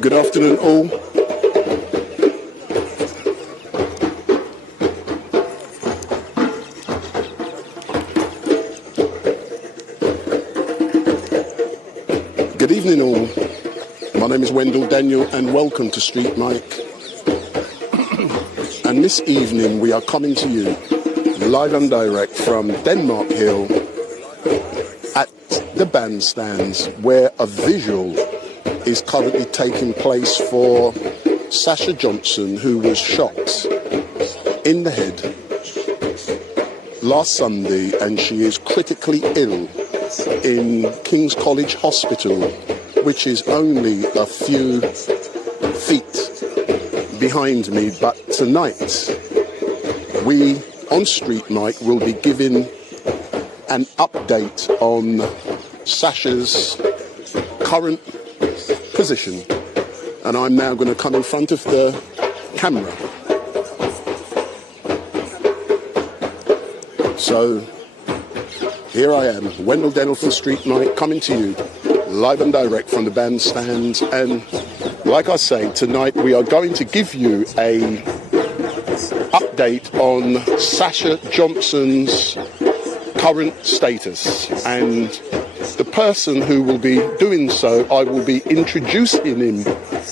Good afternoon, all. Good evening, all. My name is Wendell Daniel, and welcome to StreetMic. And this evening, we are coming to you live and direct from Denmark Hill at the bandstands, where a vigil is currently taking place for Sasha Johnson, who was shot in the head last Sunday, and she is critically ill in King's College Hospital, which is only a few feet behind me. But tonight, we on StreetMic will be giving an update on Sasha's current position, and I'm now going to come in front of the camera. So here I am, Wendell Daniel from StreetMic, coming to you live and direct from the bandstand. And like I say, tonight we are going to give you a update on Sasha Johnson's current status, and the person who will be doing so, I will be introducing him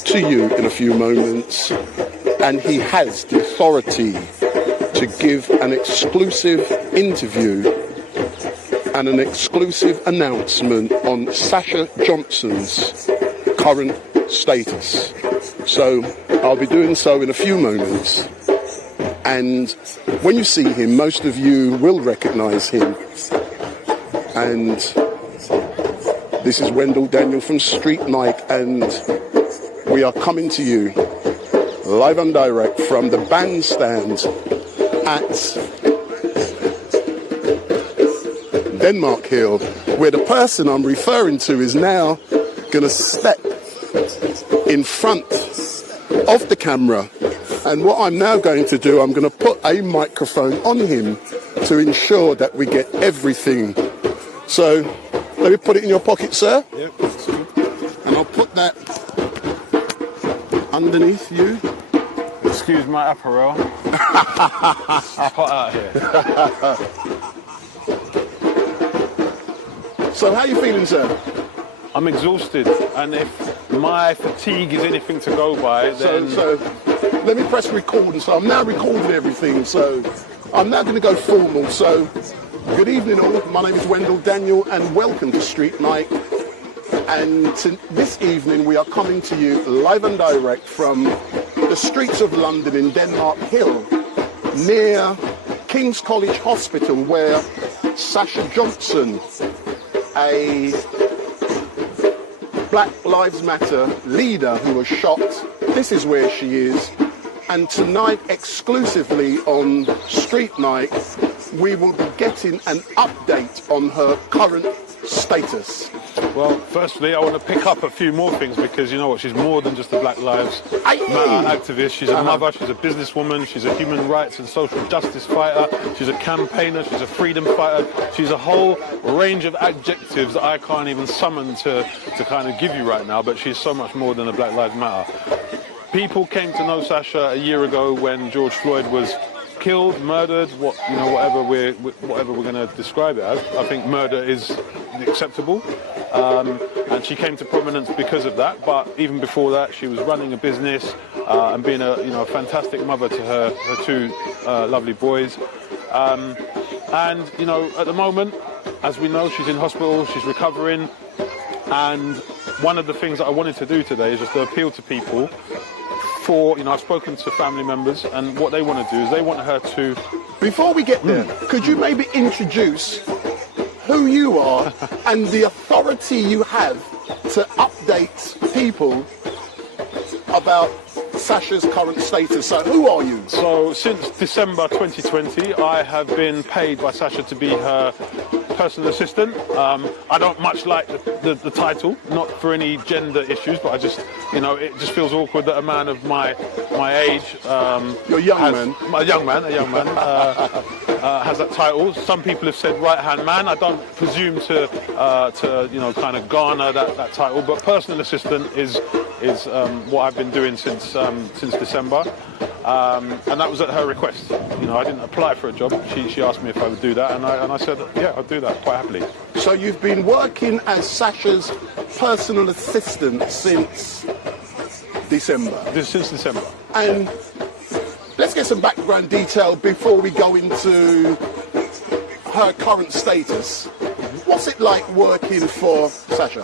to you in a few moments, and he has the authority to give an exclusive interview and an exclusive announcement on Sasha Johnson's current status. So I'll be doing so in a few moments, and when you see him, most of you will recognize him. And this is Wendell Daniel from StreetMic, and we are coming to you live and direct from the bandstand at Denmark Hill, where the person I'm referring to is now going to step in front of the camera. And what I'm now going to do, I'm going to put a microphone on him to ensure that we get everything. So let me put it in your pocket, sir. Yep. And I'll put that underneath you. Excuse my apparel. It's hot out here. So how are you feeling, sir? I'm exhausted, and if my fatigue is anything to go by, then... So let me press record, and so I'm now recording everything, so I'm now going to go formal. So good evening all, my name is Wendell Daniel, and welcome to StreetMic. And this evening we are coming to you live and direct from the streets of London in Denmark Hill, near King's College Hospital, where Sasha Johnson, a Black Lives Matter leader who was shot, this is where she is. And tonight, exclusively on StreetMic, we will be getting an update on her current status. Well, firstly, I want to pick up a few more things, because you know what, she's more than just a Black Lives Matter activist. She's a mother, she's a businesswoman, she's a human rights and social justice fighter, she's a campaigner, she's a freedom fighter. She's a whole range of adjectives that I can't even summon to kind of give you right now, but she's so much more than a Black Lives Matter. People came to know Sasha a year ago when George Floyd was killed, murdered, whatever we're going to describe it as. I think murder is acceptable, and she came to prominence because of that. But even before that, she was running a business and being a fantastic mother to her two lovely boys. And at the moment, as we know, she's in hospital, she's recovering. And one of the things that I wanted to do today is just to appeal to people. I've spoken to family members, and what they want to do is they want her to... Before we get there, could you maybe introduce who you are and the authority you have to update people about Sasha's current status? So who are you? So since December 2020, I have been paid by Sasha to be her personal assistant. I don't much like the title, not for any gender issues, but I just, it just feels awkward that a man of my age, You're a young man. A young man, has that title. Some people have said right-hand man. I don't presume to kind of garner that title, but personal assistant is what I've been doing since December. And that was at her request. I didn't apply for a job. She asked me if I would do that, and I said, yeah, I'd do that quite happily. So you've been working as Sasha's personal assistant since December? Since December. And let's get some background detail before we go into her current status. What's it like working for Sasha?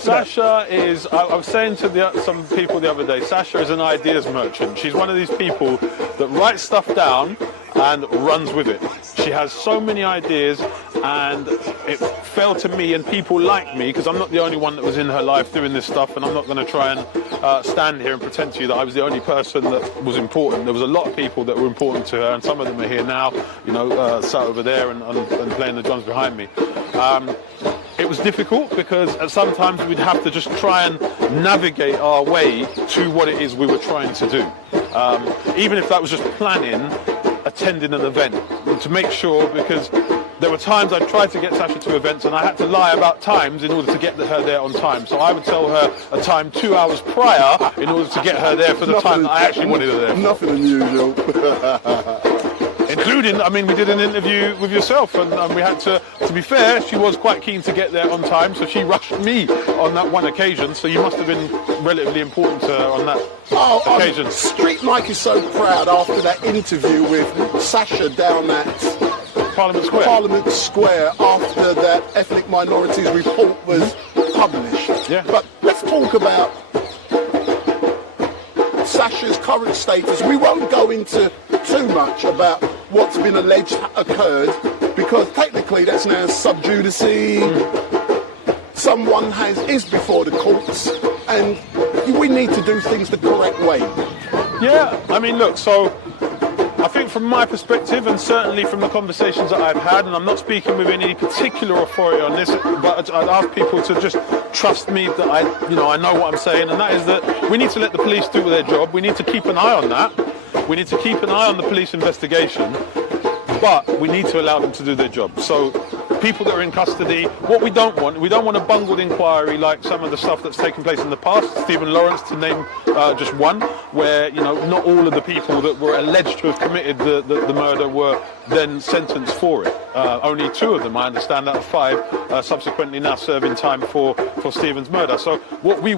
Sasha is, I was saying to some people the other day, Sasha is an ideas merchant. She's one of these people that writes stuff down and runs with it. She has so many ideas, and it fell to me and people like me, because I'm not the only one that was in her life doing this stuff, and I'm not going to try and stand here and pretend to you that I was the only person that was important. There was a lot of people that were important to her, and some of them are here now, sat over there and playing the drums behind me. It was difficult because sometimes we'd have to just try and navigate our way to what it is we were trying to do. Even if that was just planning, attending an event, to make sure, because there were times I tried to get Sasha to events and I had to lie about times in order to get her there on time. So I would tell her a time 2 hours prior in order to get her there for the time that I actually wanted her there. Nothing unusual. Including, we did an interview with yourself, and we had to be fair, she was quite keen to get there on time, so she rushed me on that one occasion, so you must have been relatively important to her on that occasion. StreetMic is so proud after that interview with Sasha down at Parliament Square after that ethnic minorities report was published. Yeah. But let's talk about Sasha's current status. We won't go into too much about what's been alleged occurred, because technically that's now sub judice. Someone is before the courts, and we need to do things the correct way. Yeah, look, so I think from my perspective, and certainly from the conversations that I've had, and I'm not speaking with any particular authority on this, but I'd ask people to just trust me that I know what I'm saying, and that is that we need to let the police do their job. We need to keep an eye on that. We need to keep an eye on the police investigation, but we need to allow them to do their job. So people that are in custody, what we don't want a bungled inquiry like some of the stuff that's taken place in the past. Stephen Lawrence, to name just one, where not all of the people that were alleged to have committed the murder were then sentenced for it. Only 2 of them, I understand, out of 5, subsequently now serving time for Stephen's murder. So what we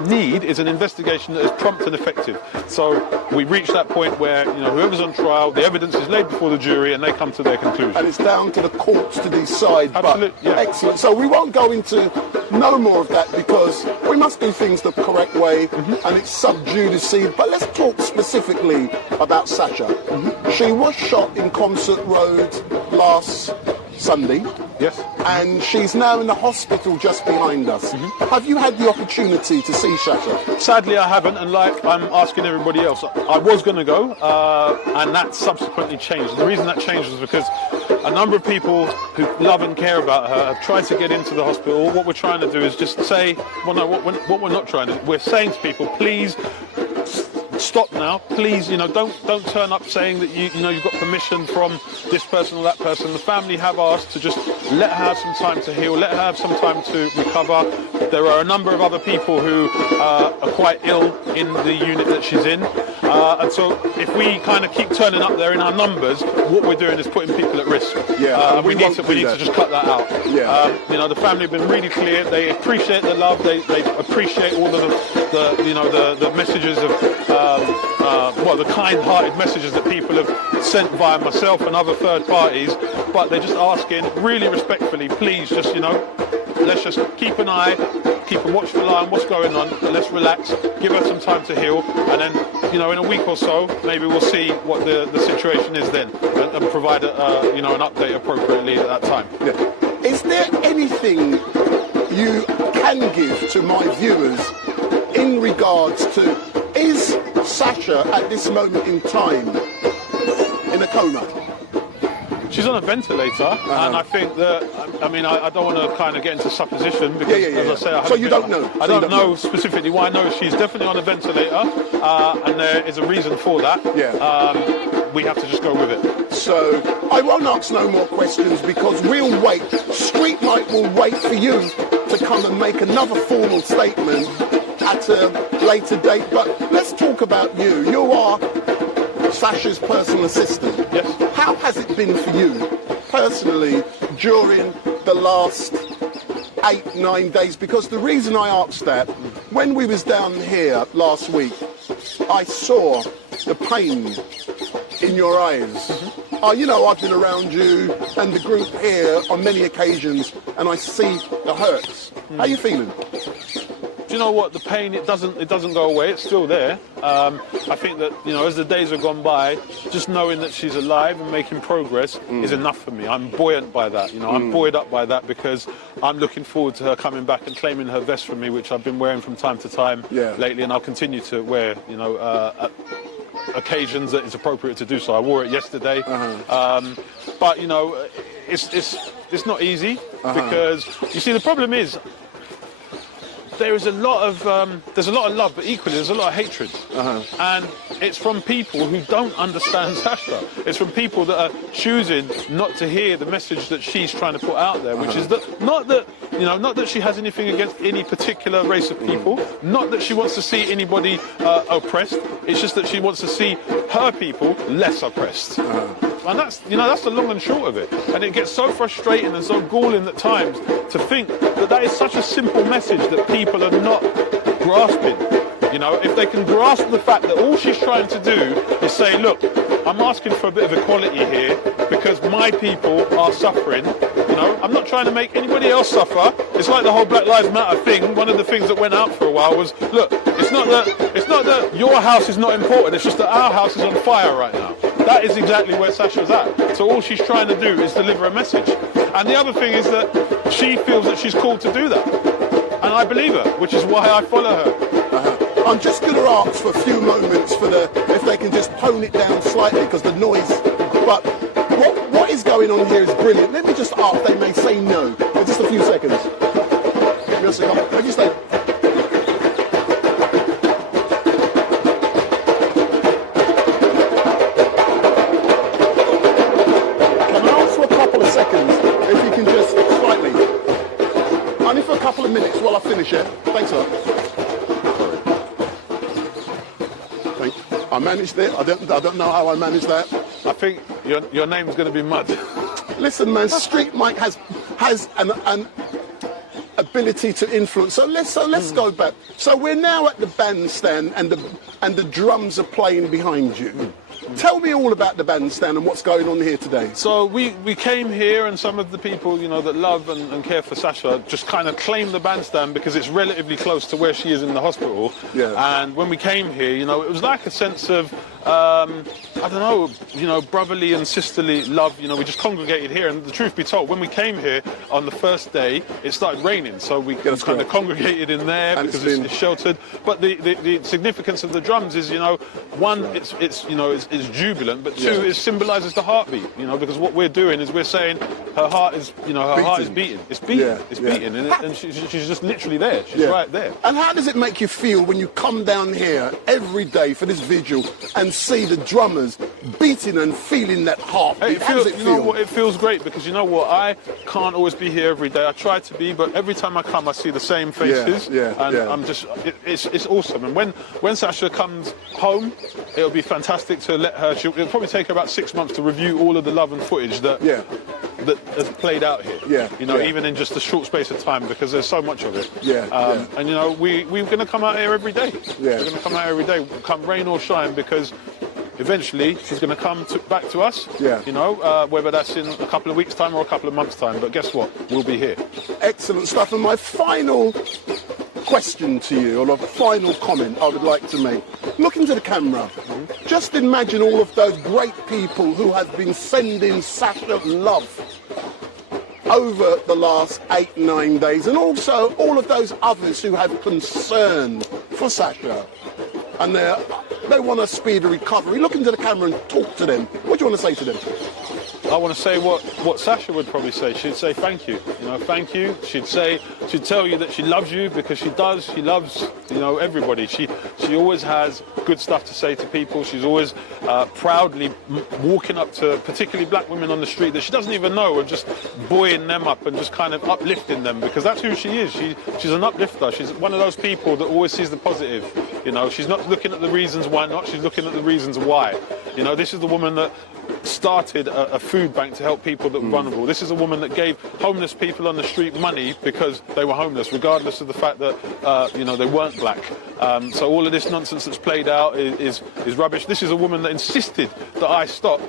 need is an investigation that is prompt and effective. So we reach that point where whoever's on trial, the evidence is laid before the jury, and they come to their conclusion. And it's down to the courts to decide. Absolutely, yeah. Excellent. So we won't go into no more of that, because we must do things the correct way, and it's sub judice. But let's talk specifically about Sasha. She was shot in Concert Road last Sunday. Yes. And she's now in the hospital just behind us. Have you had the opportunity to see Sasha? Sadly, I haven't, and like I'm asking everybody else, I was going to go, and that subsequently changed. And the reason that changed was because a number of people who love and care about her have tried to get into the hospital. What we're trying to do is just say, well, no, what we're not trying to do, we're saying to people, please stop now, please, don't turn up saying that you've got permission from this person or that person. The family have asked to just let her have some time to heal, let her have some time to recover. There are a number of other people who are quite ill in the unit that she's in, and so if we kind of keep turning up there in our numbers, what we're doing is putting people at risk. Yeah, we need to just cut that out. Yeah. The family have been really clear. They appreciate the love. They appreciate all of the messages of the kind-hearted messages that people have sent via myself and other third parties, but they're just asking really respectfully, please just let's just keep an eye, keep a watchful eye on what's going on, let's relax, give her some time to heal, and then in a week or so maybe we'll see what the situation is then, and provide an update appropriately at that time. Yeah. Is there anything you can give to my viewers in regards to, is Sasha at this moment in time in a coma? She's on a ventilator, and I think that, I don't want to kind of get into supposition, because as I say, I don't know specifically why. I know she's definitely on a ventilator, and there is a reason for that. we have to just go with it. So I won't ask no more questions because we'll wait. StreetMic will wait for you to come and make another formal statement at a later date. But let's talk about you. You are Sasha's personal assistant. Yes. How has it been for you personally during the last 8-9 days? Because the reason I asked that, when we was down here last week, I saw the pain in your eyes. You know, I've been around you and the group here on many occasions, and I see the hurts. How you feeling? Do you know what? The pain, it doesn't go away. It's still there. I think that, you know, as the days have gone by, just knowing that she's alive and making progress is enough for me. I'm buoyant by that. You know, I'm buoyed up by that because I'm looking forward to her coming back and claiming her vest from me, which I've been wearing from time to time lately, and I'll continue to wear, you know, occasions that it's appropriate to do so. I wore it yesterday. But, you know, it's not easy because, you see, the problem is, there's a lot of love, but equally there's a lot of hatred, and it's from people who don't understand Sasha. It's from people that are choosing not to hear the message that she's trying to put out there, which is that not that she has anything against any particular race of people, not that she wants to see anybody oppressed. It's just that she wants to see her people less oppressed. And that's the long and short of it. And it gets so frustrating and so galling at times to think that is such a simple message that people are not grasping. You know, if they can grasp the fact that all she's trying to do is say, look, I'm asking for a bit of equality here because my people are suffering. You know, I'm not trying to make anybody else suffer. It's like the whole Black Lives Matter thing. One of the things that went out for a while was, look, it's not that your house is not important. It's just that our house is on fire right now. That is exactly where Sasha's at. So all she's trying to do is deliver a message. And the other thing is that she feels that she's called to do that. And I believe her, which is why I follow her. I'm just going to ask for a few moments if they can just tone it down slightly because the noise. But what is going on here is brilliant. Let me just ask, they may say no. For just a few seconds. Just a couple. What you say? Couple of minutes while I finish it. Thanks a lot. Thank you. I managed it. I don't know how I managed that. I think your name's going to be Mud. Listen, man, StreetMic has an ability to influence. So let's go back. So we're now at the bandstand and the drums are playing behind you. Tell me all about the bandstand and what's going on here today. So we came here, and some of the people, you know, that love and care for Sasha just kind of claim the bandstand because it's relatively close to where she is in the hospital. Yeah. And when we came here, you know, it was like a sense of I don't know, you know, brotherly and sisterly love. You know, we just congregated here, and the truth be told, when we came here on the first day, it started raining, so we kind of congregated in there and because it's sheltered. But the significance of the drums is, you know, one, it's you know, it's jubilant, but two, it symbolises the heartbeat. You know, because what we're doing is we're saying her heart is, you know, her heart is beating. It's beating. It's beating, and she's just literally there. She's right there. And how does it make you feel when you come down here every day for this vigil and see the drummers beating and feeling that heartbeat? How does it feel? You know what, it feels great because, you know what, I can't always be here every day. I try to be, but every time I come, I see the same faces, and I'm just, it's awesome. And when Sasha comes home, it'll be fantastic to let her. It'll probably take her about 6 months to review all of the love and footage that has played out here. You know, even in just a short space of time, because there's so much of it. And you know, we're going to come out here every day. We're going to come out every day, come rain or shine, because eventually she's going to come back to us. You know, whether that's in a couple of weeks' time or a couple of months' time. But guess what? We'll be here. Excellent stuff. And my final question to you, or a final comment I would like to make. Look into the camera. Just imagine all of those great people who have been sending Sasha love over the last 8-9 days, and also all of those others who have concern for Sasha, and they want a speedy recovery. Look into the camera and talk to them. What do you want to say to them? I want to say what Sasha would probably say. She'd say thank you. You know, thank you. She'd tell you that she loves you, because she does. She loves, you know, everybody. She always has good stuff to say to people. She's always proudly walking up to particularly black women on the street that she doesn't even know, and just buoying them up and just kind of uplifting them, because that's who she is. She's an uplifter. She's one of those people that always sees the positive. You know, she's not looking at the reasons why not. She's looking at the reasons why. You know, this is the woman that started a food bank to help people that were vulnerable. This is a woman that gave homeless people on the street money because they were homeless, regardless of the fact that you know, they weren't black. So all of this nonsense that's played out is rubbish. This is a woman that insisted that I stop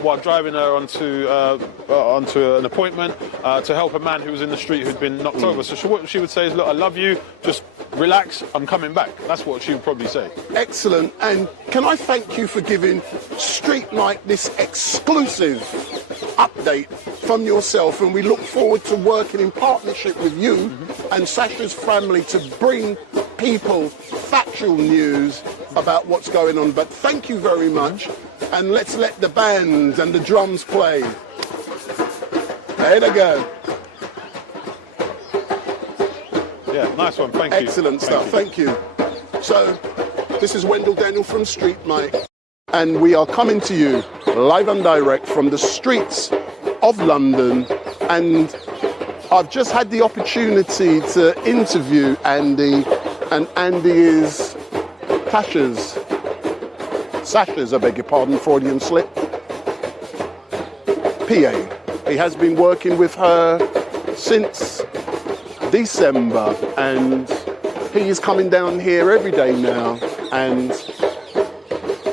while driving her onto an appointment to help a man who was in the street who'd been knocked over. So what she would say is, look, I love you, just relax, I'm coming back. That's what she would probably say. Excellent. And can I thank you for giving StreetMic this exclusive update from yourself, and we look forward to working in partnership with you and Sasha's family to bring people factual news about what's going on. But thank you very much, and let's let the band and the drums play. There they go. Yeah, nice one, thank you. Excellent stuff, thank you. So, this is Wendell Daniel from StreetMic, and we are coming to you live and direct from the streets of London, and I've just had the opportunity to interview Andy, and Andy is Sasha's, I beg your pardon, Freudian slip, PA. He has been working with her since December, and he is coming down here every day now and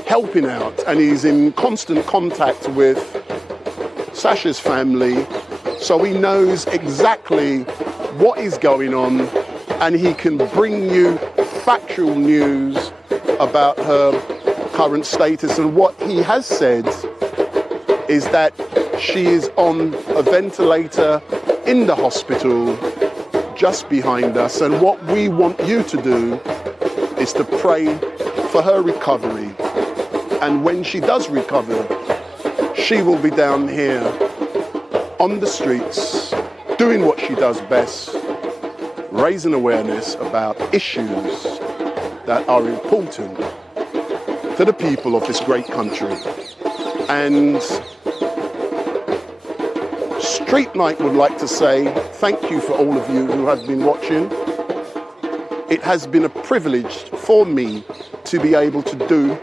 helping out, and he's in constant contact with Sasha's family, so he knows exactly what is going on, and he can bring you factual news about her current status. And what he has said is that she is on a ventilator in the hospital just behind us, and what we want you to do is to pray for her recovery. And when she does recover, she will be down here on the streets doing what she does best, raising awareness about issues that are important to the people of this great country. And StreetMic would like to say thank you for all of you who have been watching. It has been a privilege for me to be able to do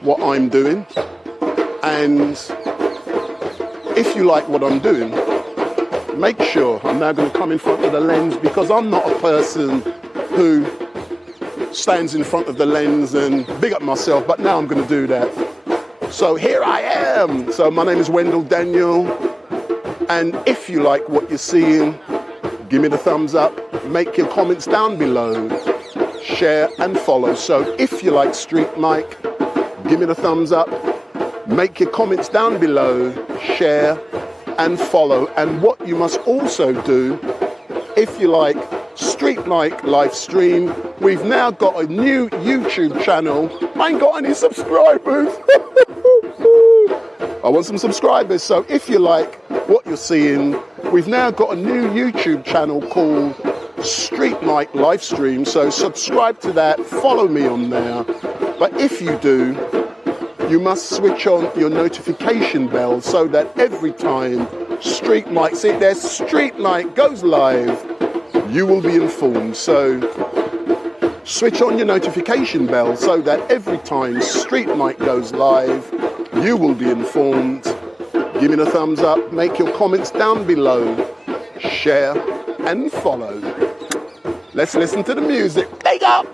what I'm doing. And if you like what I'm doing, make sure, I'm now going to come in front of the lens, because I'm not a person who stands in front of the lens and big up myself, but now I'm going to do that. So here I am. So my name is Wendell Daniel. And if you like what you're seeing, give me the thumbs up, make your comments down below, share and follow. So if you like StreetMic, give me the thumbs up, make your comments down below, share and follow. And what you must also do, if you like StreetMic LiveStream, we've now got a new YouTube channel. I ain't got any subscribers. I want some subscribers. So if you like what you're seeing, we've now got a new YouTube channel called StreetMic LiveStream. So subscribe to that, follow me on there. But if you do, you must switch on your notification bell so that every time StreetMic, see there, StreetMic goes live, you will be informed. So switch on your notification bell so that every time StreetMic goes live, you will be informed. Give me the thumbs up, make your comments down below, share and follow. Let's listen to the music. Big up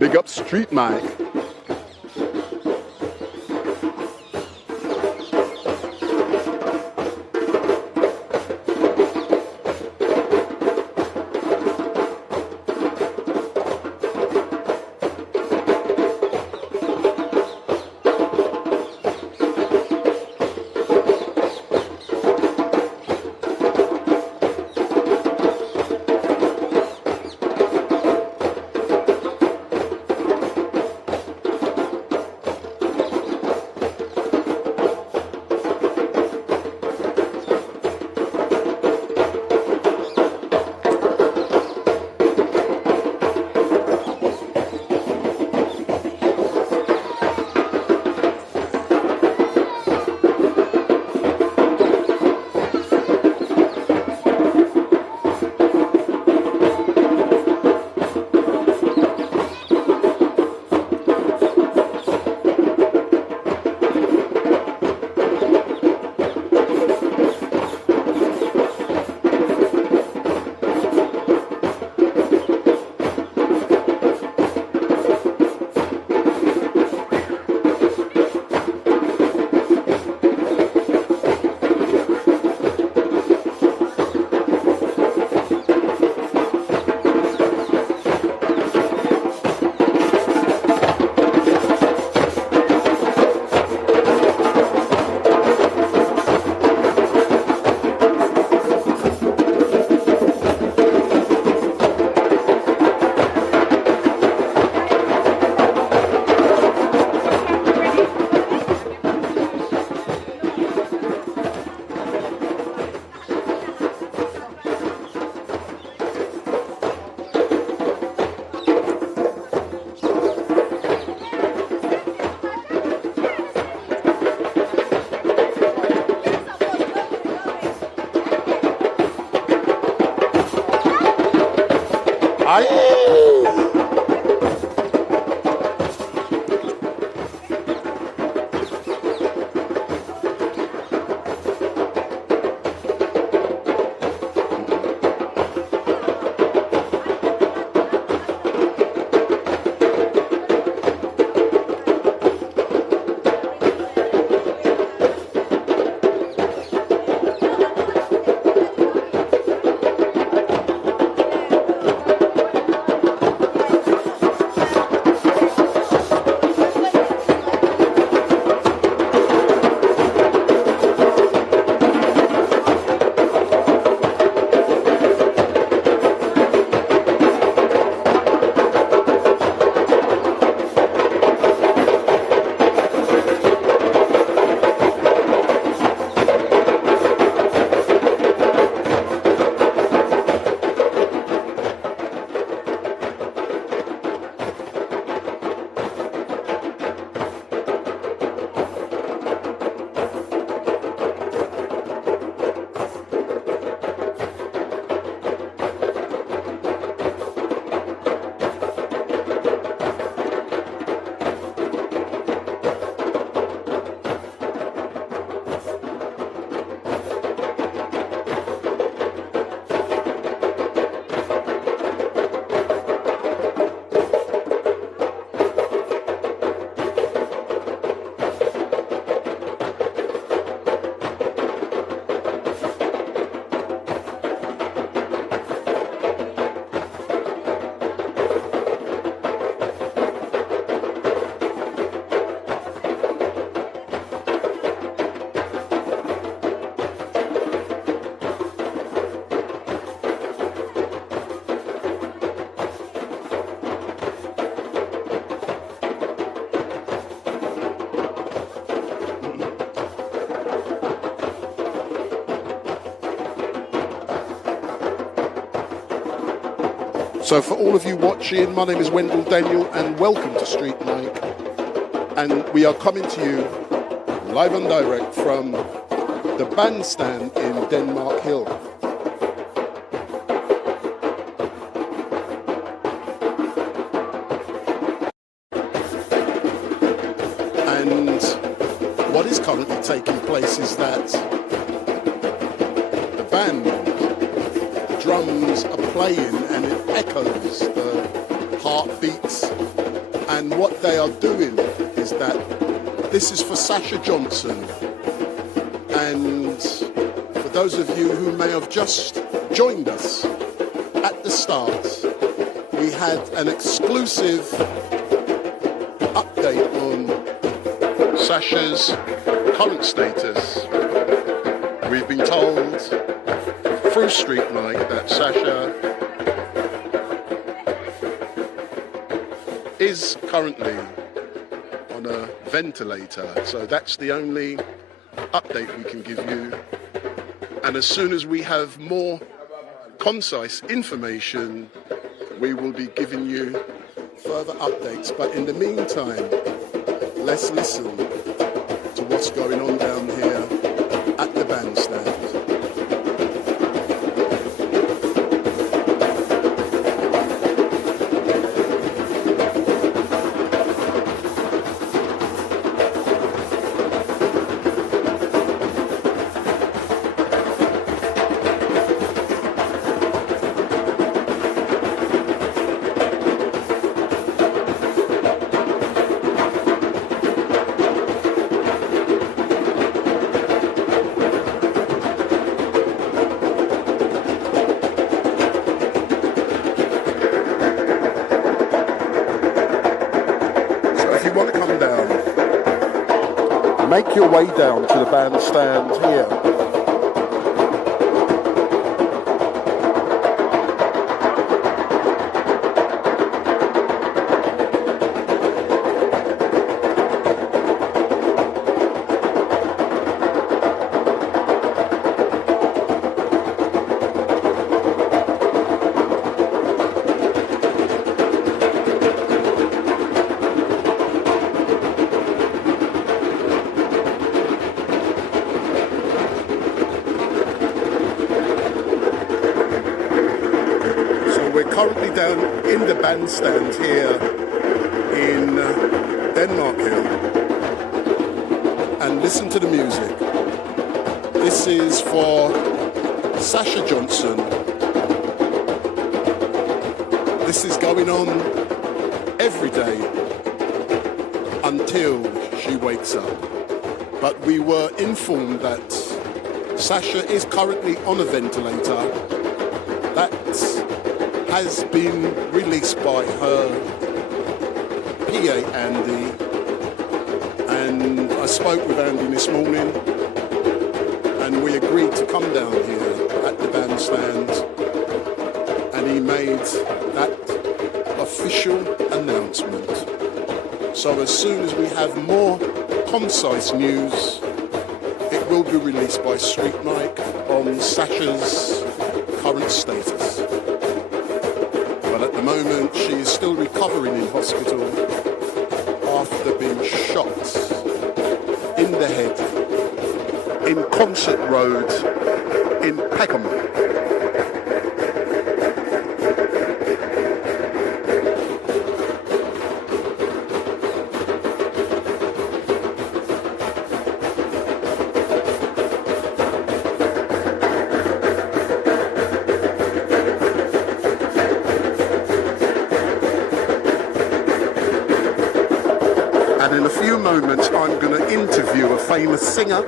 StreetMic. Aye. So for all of you watching, my name is Wendell Daniel and welcome to StreetMic. And we are coming to you live and direct from the bandstand in Denmark Hill. And what is currently taking place is that the band, the drums are playing and it echoes the heartbeats. And what they are doing is that this is for Sasha Johnson. And for those of you who may have just joined us at the start, we had an exclusive update on Sasha's current status. We've been told through StreetMic that Sasha is currently on a ventilator, so that's the only update we can give you. And as soon as we have more concise information, we will be giving you further updates. But in the meantime, let's listen to what's going on down here at the bandstand. Make your way down to the bandstand here. currently down in the bandstand here in Denmark Hill. And listen to the music. This is for Sasha Johnson. This is going on every day until she wakes up. But we were informed that Sasha is currently on a ventilator that has been released by her PA Andy, and I spoke with Andy this morning and we agreed to come down here at the bandstand, and he made that official announcement. So as soon as we have more concise news, it will be released by StreetMic on Sasha's current status. But at the moment, she is still recovering in hospital after being shot in the head in Concert Road in Peckham. And in a few moments, I'm going to interview a famous singer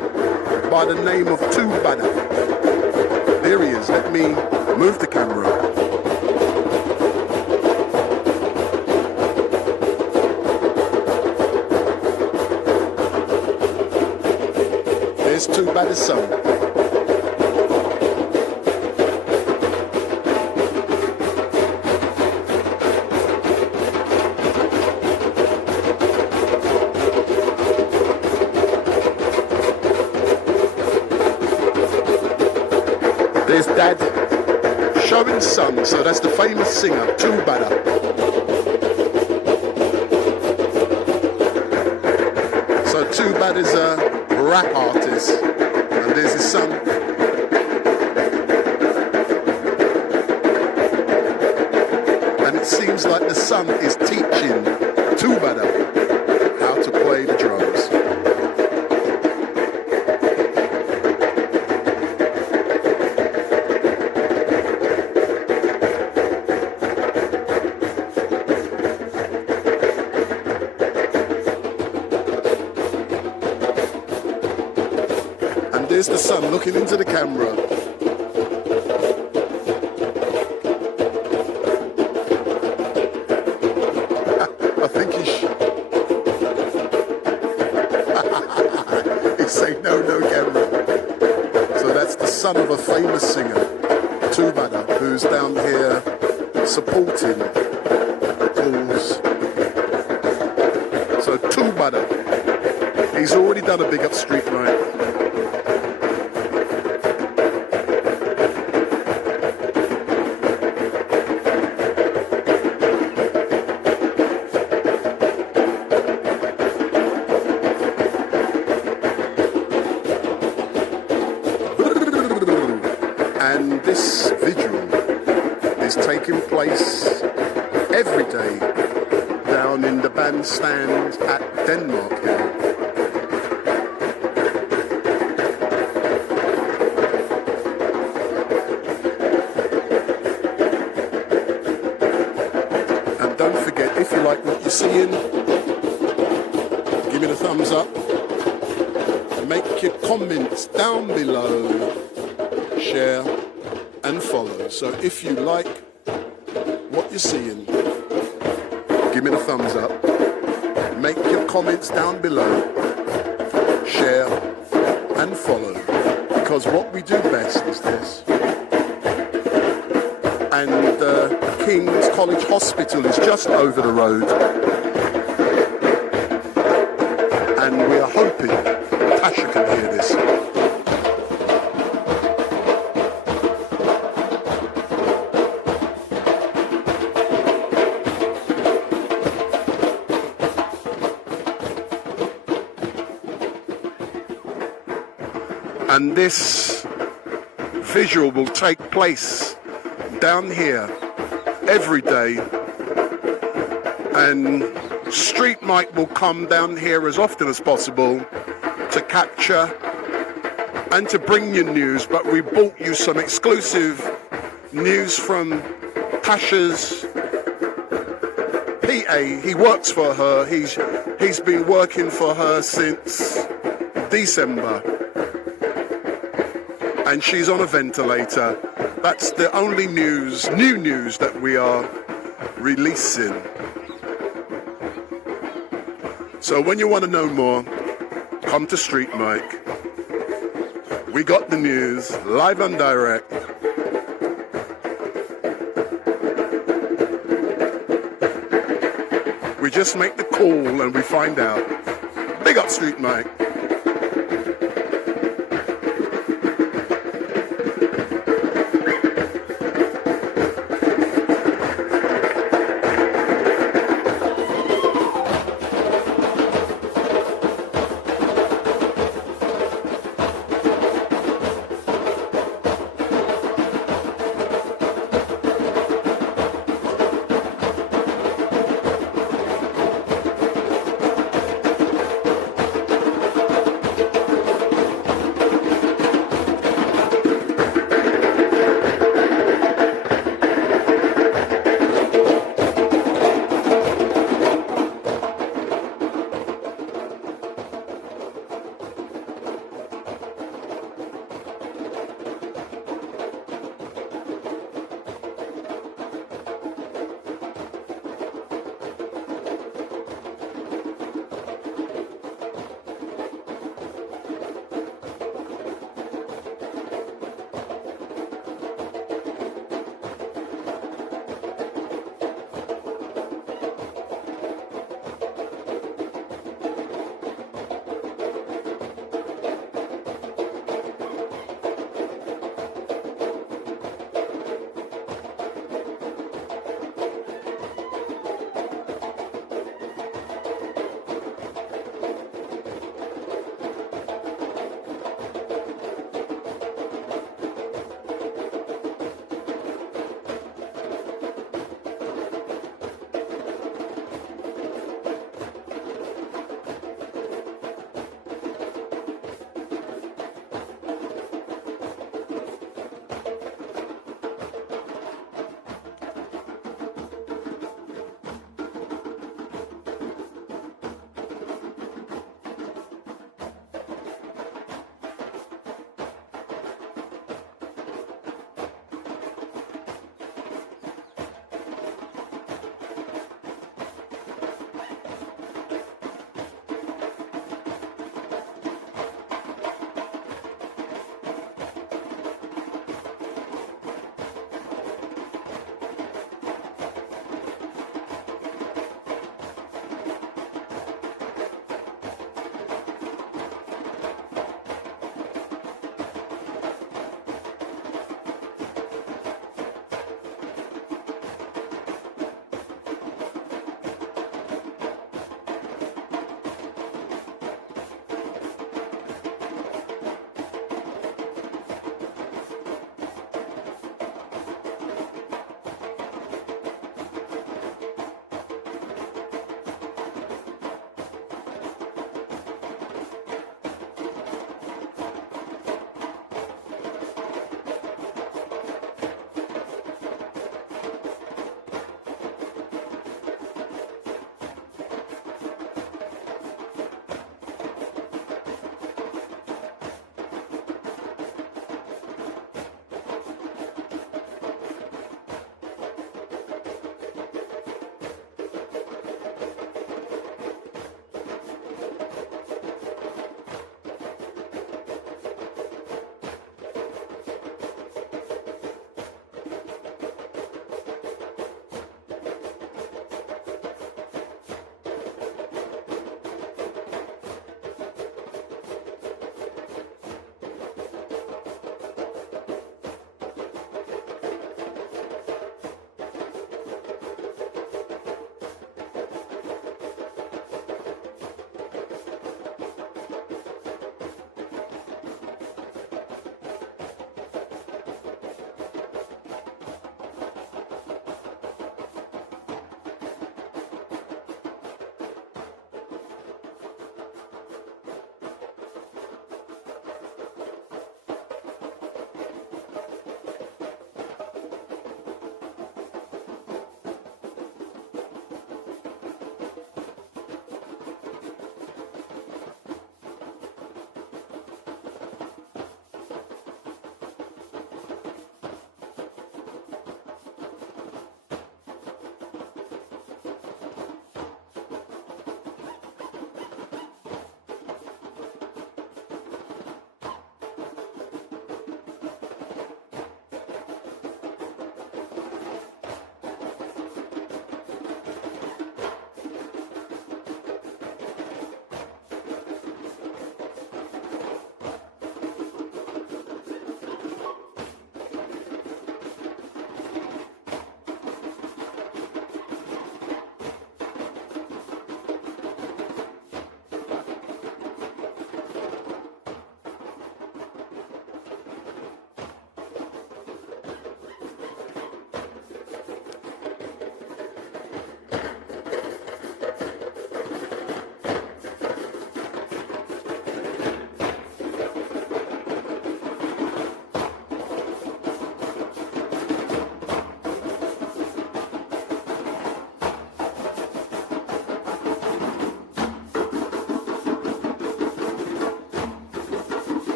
by the name of Tubada. There he is. Let me move the camera. There's Tubada's son. There's Dad showing son, so that's the famous singer, Tubada. So Tubada is a rap artist, and there's his son. And it seems like the son is teaching Tubada how to play the drums. There's the son looking into the camera. I think he's saying no camera. So that's the son of a famous singer, Tubada, who's down here supporting the cause. So Tubada, he's already done a big up StreetMic. And this vigil is taking place every day down in the bandstand at Denmark Hill. And don't forget, if you like what you're seeing, give me the thumbs up. Make your comments down below. Share and follow. So if you like what you're seeing, give me the thumbs up. Make your comments down below. Share and follow. Because what we do best is this. And King's College Hospital is just over the road. And we are hoping Tasha can hear this. And this visual will take place down here every day. And StreetMic will come down here as often as possible to capture and to bring you news, but we brought you some exclusive news from Tasha's PA. He works for her. He's been working for her since December, and she's on a ventilator. That's the only new news that we are releasing. So when you want to know more, come to StreetMic. We got the news live and direct. We just make the call and we find out. Big up StreetMic.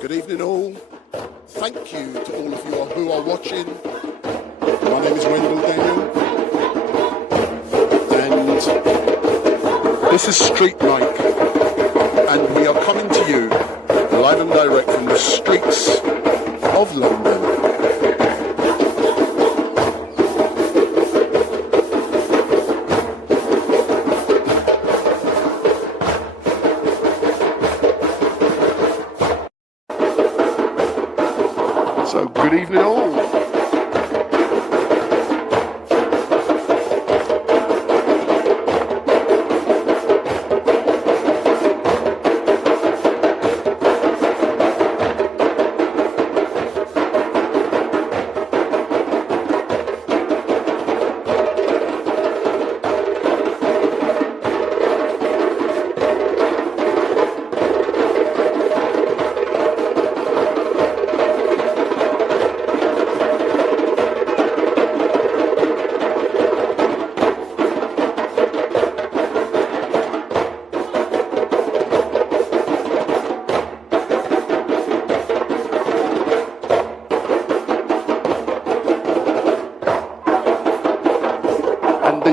Good evening all. Thank you to all of you who are watching. My name is Wendell Daniel. And this is StreetMic. And we are coming to you live and direct from the streets of London. So good evening all.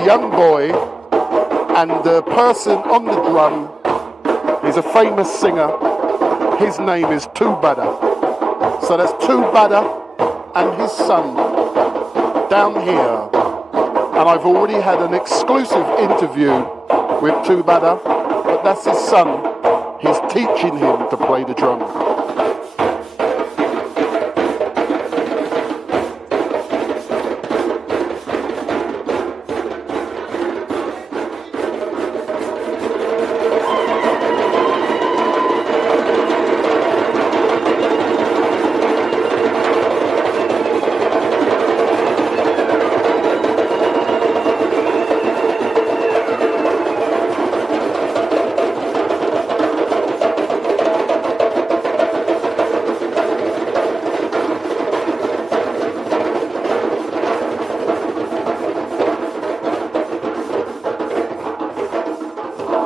Young boy and the person on the drum is a famous singer. His name is Tubada. So that's Tubada and his son down here. And I've already had an exclusive interview with Tubada, but that's his son. He's teaching him to play the drum.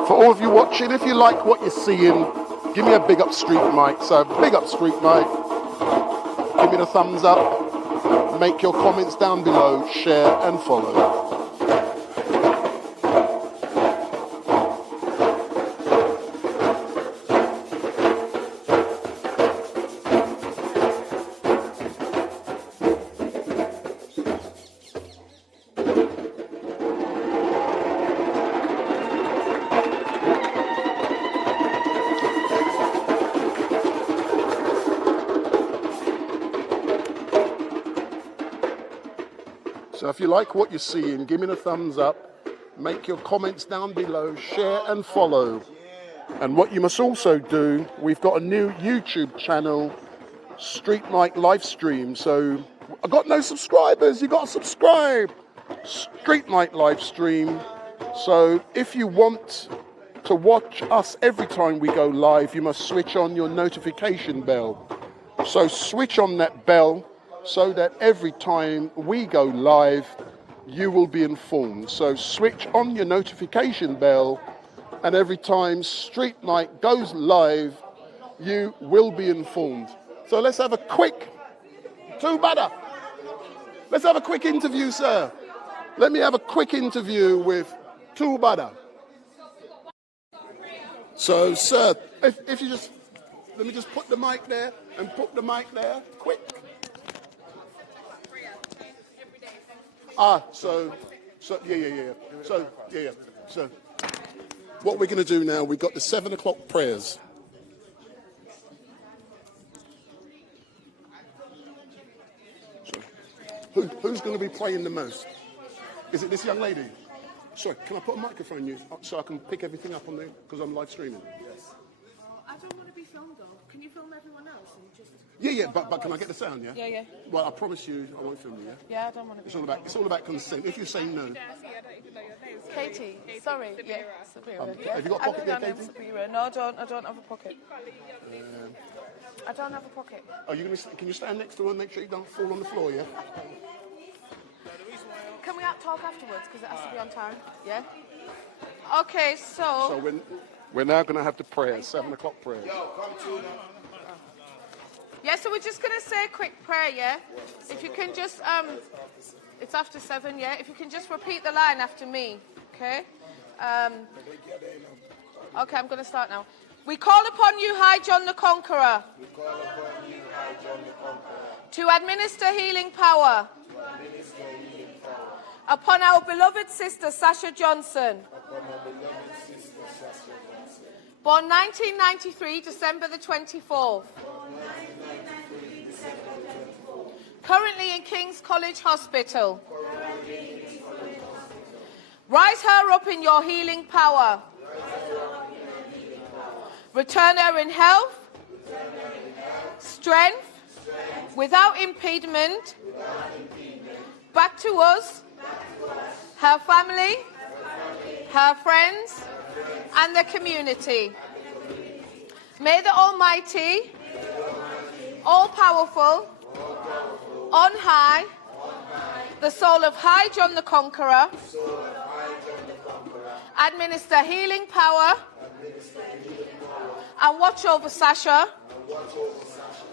All of you watching, if you like what you're seeing, give me a big up StreetMic. So big up StreetMic. Give me the thumbs up. Make your comments down below. Share and follow. So if you like what you're seeing, give me the thumbs up, make your comments down below, share and follow. And what you must also do, we've got a new YouTube channel, StreetMic LiveStream. So I've got no subscribers, you got to subscribe. StreetMic LiveStream. So if you want to watch us every time we go live, you must switch on your notification bell. So switch on that bell, so that every time we go live, you will be informed. So switch on your notification bell, and every time StreetMic goes live, you will be informed. So let's have a quick, Tubada, let's have a quick interview, sir. Let me have a quick interview with Tubada. So, sir, if you just, let me just put the mic there and put the mic there, quick. So, yeah. So, what we're going to do now, we've got the 7 o'clock prayers. So, who's going to be praying the most? Is it this young lady? Sorry, can I put a microphone in you so I can pick everything up on there because I'm live streaming? Yes. I don't want to be filmed though. Can you film everyone else and just? Yeah, but can I get the sound? Yeah. Yeah. Well, I promise you, I won't film you. Yeah. Yeah, I don't want to. It's all about consent. If you say no. Katie, sorry. Yeah, Sabira. Yeah. Have you got a pocket there, Katie? Sabira. No, I don't have a pocket. I don't have a pocket. Are you can you stand next to her and make sure you don't fall on the floor? Yeah. Can we talk afterwards because it has to be on time? Yeah. Okay, so So we're now going to have the prayer, 7 o'clock prayer. Yeah, so we're just going to say a quick prayer, yeah? If you can just, it's after 7, yeah? If you can just repeat the line after me, okay? Okay, I'm going to start now. We call upon you, High John the Conqueror, to administer healing power upon our beloved sister, Sasha Johnson, born 1993, December the 24th. Currently in King's College Hospital. Rise her up in your healing power. Return her in health, strength, without impediment, back to us, her family, her friends, and the community. May the Almighty, all-powerful, on high, the soul of High John the Conqueror, administer healing power, and watch over Sasha.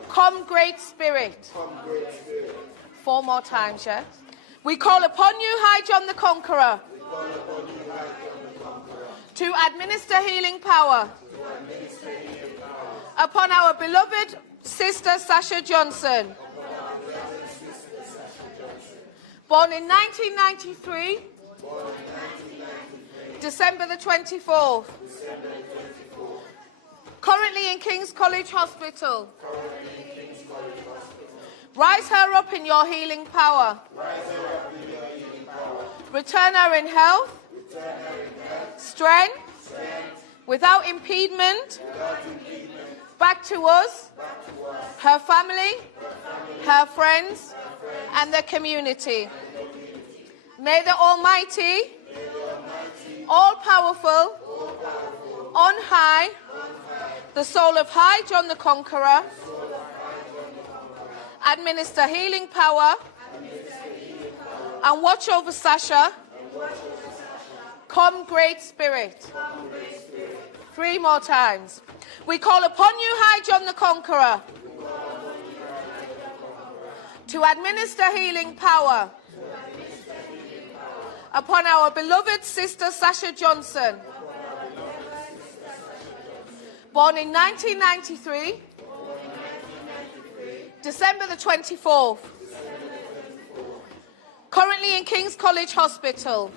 Come, Great Spirit. 4 more times, yes? We call upon you, High John the Conqueror, to administer healing power upon our beloved sister Sasha Johnson, born in 1993, December the 24th. Currently in King's College Hospital. Rise her up in your healing power. Return her in health, strength, without impediment, back to us, her family, her friends, and the community. May the Almighty, all-powerful, on high, the soul of High John the Conqueror, administer healing power, and watch over Sasha. Come, Great Spirit. 3 more times. We call upon you, High John the Conqueror, to administer healing power upon our beloved sister Sasha Johnson, born in 1993, December the 24th. Currently in King's College Hospital.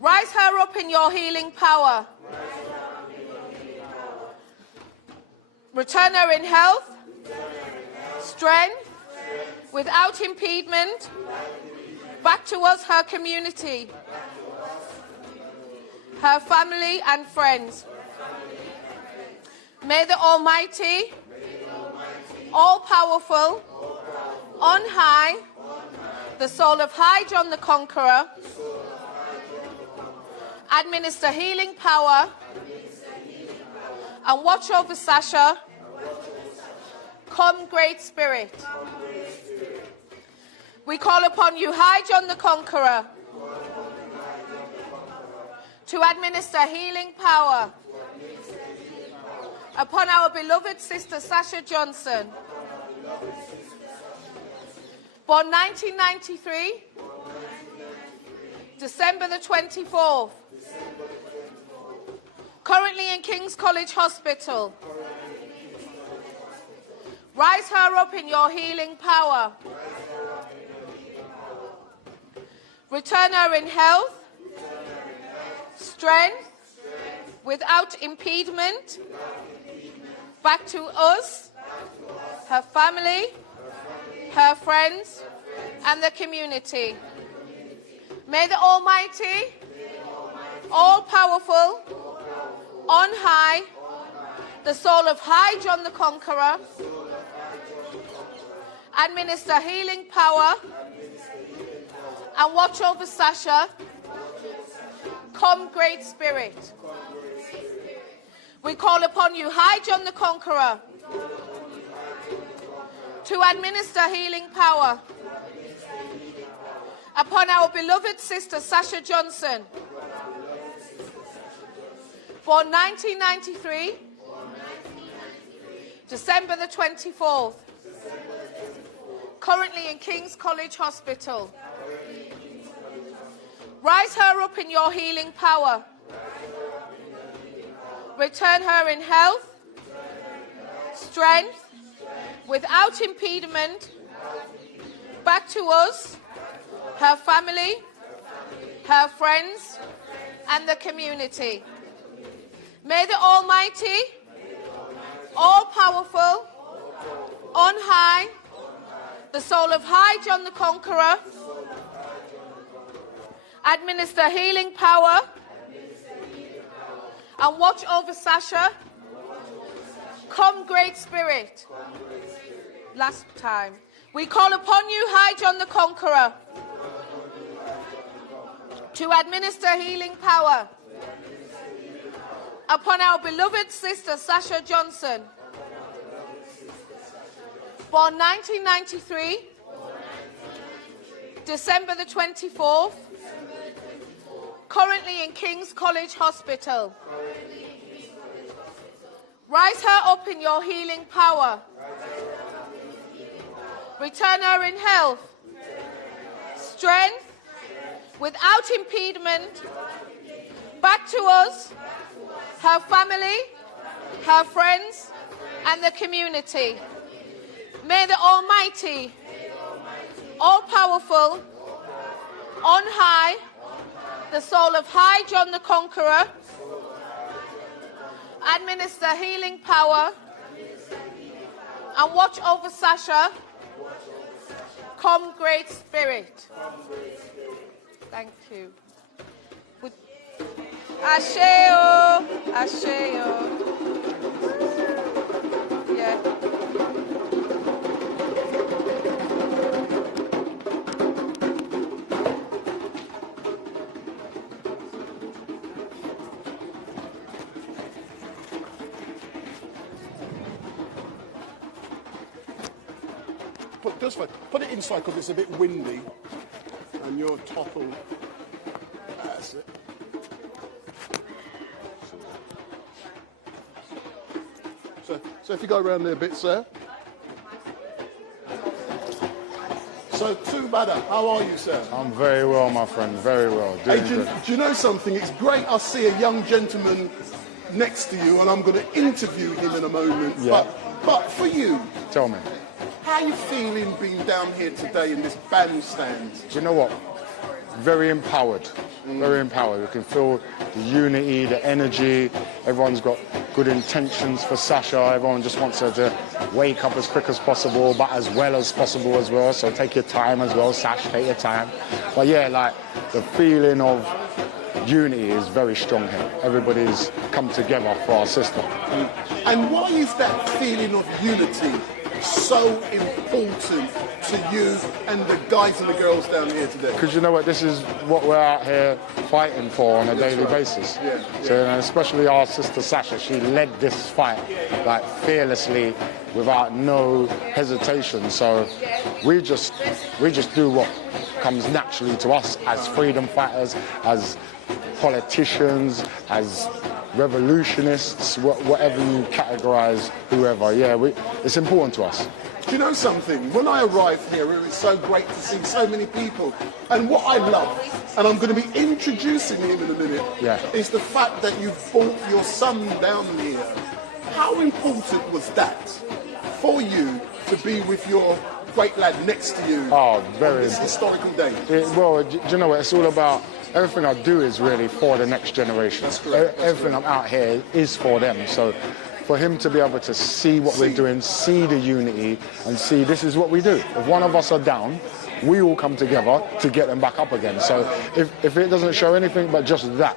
Rise her up in your healing power. Return her in health, strength, without impediment, back to us, her community, her family and friends. May the Almighty, all-powerful, on high, the soul of High John the Conqueror, administer healing power, and watch over Sasha. Come, Great Spirit. We call upon you, High John the Conqueror, to administer healing power upon our beloved sister Sasha Johnson, born 1993, December the 24th. Currently in King's College Hospital. Rise her up in your healing power. Return her in health, strength, without impediment, back to us, her family, her friends, and the community. May the Almighty, all-powerful, on high, the soul of High John the Conqueror, administer healing power, and watch over Sasha. Come, Great Spirit. We call upon you, High John the Conqueror, to administer healing power upon our beloved sister Sasha Johnson, born 1993, December the 24th. Currently in King's College Hospital. Rise her up in your healing power. Return her in health, strength, without impediment, back to us, her family, her friends, and the community. May the Almighty, all-powerful, on high, the soul of High John the Conqueror, administer healing power, and watch over Sasha. Come, Great Spirit. Last time. We call upon you, High John the Conqueror, to administer healing power upon our beloved sister, Sasha Johnson, born 1993, December the 24th, currently in King's College Hospital. Rise her up in your healing power. Return her in health, strength, without impediment, back to us, her family, her friends, and the community. May the Almighty, all-powerful, on high, the soul of High John the Conqueror, administer healing power, and watch over Sasha. Come, Great Spirit. Thank you. Asheo, Asheo. Yeah. Put it inside because it's a bit windy and you're toppled. That's it. So if you go around there a bit, sir. So, Tubada, how are you, sir? I'm very well, my friend, very well. Hey, do you know something? It's great I see a young gentleman next to you, and I'm going to interview him in a moment. Yeah. But for you, Tell me. how are you feeling being down here today in this bandstand? Do you know what? Very empowered. Very empowered. You can feel the unity, the energy. Everyone's got good intentions for Sasha. Everyone just wants her to wake up as quick as possible, but as well as possible as well. So take your time as well, Sash, take your time. But yeah, like the feeling of unity is very strong here. Everybody's come together for our sister. And why is that feeling of unity so important to you and the guys and the girls down here today? Because you know what, this is what we're out here fighting for on a daily basis. Yeah. So especially our sister Sasha, she led this fight like fearlessly, without no hesitation. So we just do what comes naturally to us as freedom fighters, as politicians, as revolutionists, whatever you categorize whoever. Yeah, it's important to us. Do you know something? When I arrived here, it was so great to see so many people. And what I love, and I'm going to be introducing him in a minute, is the fact that you brought your son down here. How important was that for you to be with your great lad next to you on this historical day? Well, do you know what? It's all about, everything I do is really for the next generation. Everything I'm out here is for them. So for him to be able to see what we're doing, see the unity, and see this is what we do. If one of us are down, we all come together to get them back up again. So if it doesn't show anything but just that,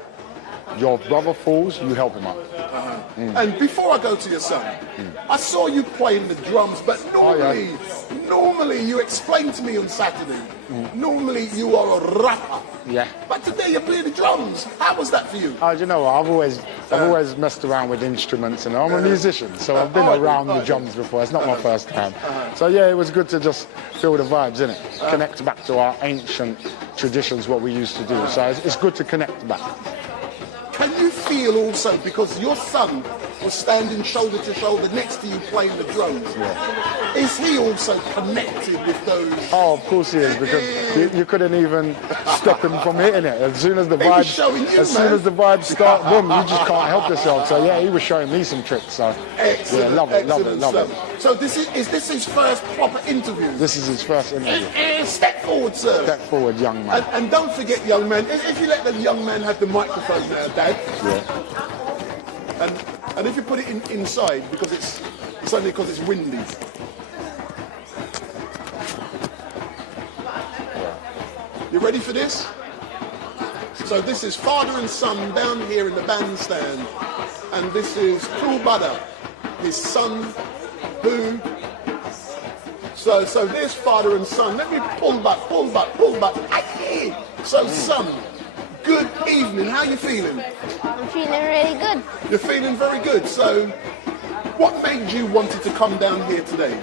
your brother falls, you help him up. And before I go to your son, I saw you playing the drums, but normally you explained to me on Saturday, normally you are a rapper. Yeah. But today you're playing the drums. How was that for you? You know what, I've always messed around with instruments, and I'm a musician, so I've been around the drums before. It's not my first time. So yeah, it was good to just feel the vibes, innit? Connect back to our ancient traditions, what we used to do. So it's good to connect back. Can you feel feel also, because your son was standing shoulder to shoulder next to you playing the drums, is he also connected with those? Oh, of course he is, because you couldn't even stop him from hitting it. As soon as the was showing you, soon as the vibes start, boom, you just can't help yourself. So yeah, he was showing me some tricks. So excellent, yeah, love it. So this is his first proper interview? This is his first interview. Step forward, sir. Step forward, young man. And don't forget, young man, if you let the young man have the microphone now, Dad. Yeah. And if you put it inside, because it's only because it's windy. You ready for this? So this is father and son down here in the bandstand, and this is Cool Butter, his son, who. So there's father and son. Let me pull back. So son, good evening. How you feeling? I'm feeling really good You're feeling very good. So, what made you wanted to come down here today?